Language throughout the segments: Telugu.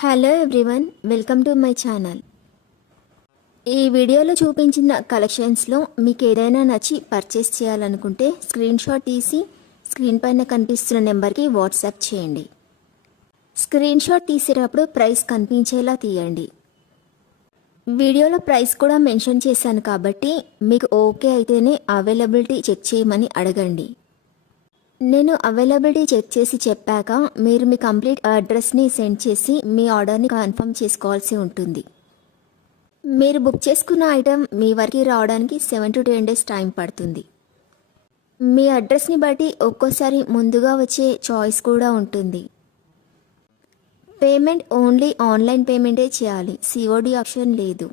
Hello everyone, welcome to my channel. ఈ వీడియోలో చూపించిన కలెక్షన్స్లో మీకు ఏదైనా నచ్చి పర్చేస్ చేయాలనుకుంటే స్క్రీన్ షాట్ తీసి స్క్రీన్ పైన కనిపిస్తున్న నెంబర్కి వాట్సాప్ చేయండి. స్క్రీన్ షాట్ తీసేటప్పుడు ప్రైస్ కనిపించేలా తీయండి. వీడియోలో ప్రైస్ కూడా మెన్షన్ చేశాను కాబట్టి మీకు ఓకే అయితేనే అవైలబిలిటీ చెక్ చేయమని అడగండి. నేను అవైలబిలిటీ చెక్ చేసి చెప్పాక మీరు మీ కంప్లీట్ అడ్రస్ని సెండ్ చేసి మీ ఆర్డర్ని కన్ఫర్మ్ చేసుకోవాల్సి ఉంటుంది. మీరు బుక్ చేసుకున్న ఐటెం మీ వరకు రావడానికి 7 to 10 days టైం పడుతుంది. మీ అడ్రస్ని బట్టి ఒక్కోసారి ముందుగా వచ్చే చాయిస్ కూడా ఉంటుంది. పేమెంట్ ఓన్లీ ఆన్లైన్ పేమెంటే చేయాలి, సిఓడి ఆప్షన్ లేదు.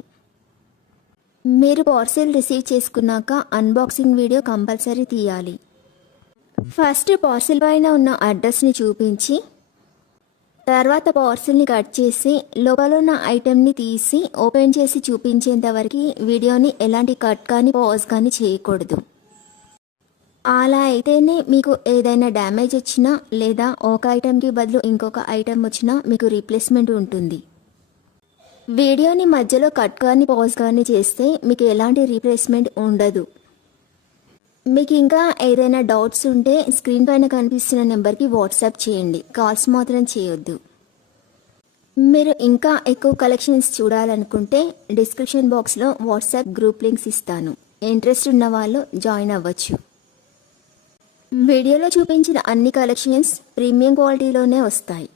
మీరు పార్సిల్ రిసీవ్ చేసుకున్నాక అన్బాక్సింగ్ వీడియో కంపల్సరీ తీయాలి. ఫస్ట్ పార్సిల్ పైన ఉన్న అడ్రస్ని చూపించి తర్వాత పార్సిల్ని కట్ చేసి లోపల ఉన్న ఐటెంని తీసి ఓపెన్ చేసి చూపించేంత వరకు వీడియోని ఎలాంటి కట్ కానీ పాజ్ కానీ చేయకూడదు. అలా అయితేనే మీకు ఏదైనా డ్యామేజ్ వచ్చినా లేదా ఒక ఐటెంకి బదులు ఇంకొక ఐటెం వచ్చినా మీకు రీప్లేస్మెంట్ ఉంటుంది. వీడియోని మధ్యలో కట్ కానీ పాజ్ కానీ చేస్తే మీకు ఎలాంటి రీప్లేస్మెంట్ ఉండదు. మీకు ఇంకా ఏదైనా డౌట్స్ ఉంటే స్క్రీన్ పైన కనిపిస్తున్న నెంబర్కి వాట్సాప్ చేయండి, కాల్స్ మాత్రం చేయొద్దు. మీరు ఇంకా ఎక్కువ కలెక్షన్స్ చూడాలనుకుంటే డిస్క్రిప్షన్ బాక్స్లో వాట్సాప్ గ్రూప్ లింక్స్ ఇస్తాను, ఇంట్రెస్ట్ ఉన్న వాళ్ళు జాయిన్ అవ్వచ్చు. వీడియోలో చూపించిన అన్ని కలెక్షన్స్ ప్రీమియం క్వాలిటీలోనే వస్తాయి.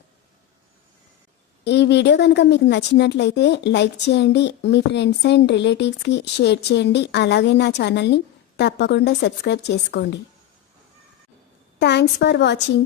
ఈ వీడియో కనుక మీకు నచ్చినట్లయితే లైక్ చేయండి, మీ ఫ్రెండ్స్ అండ్ రిలేటివ్స్కి షేర్ చేయండి. అలాగే నా ఛానల్ని తప్పకుండా సబ్స్క్రైబ్ చేసుకోండి. Thanks for watching.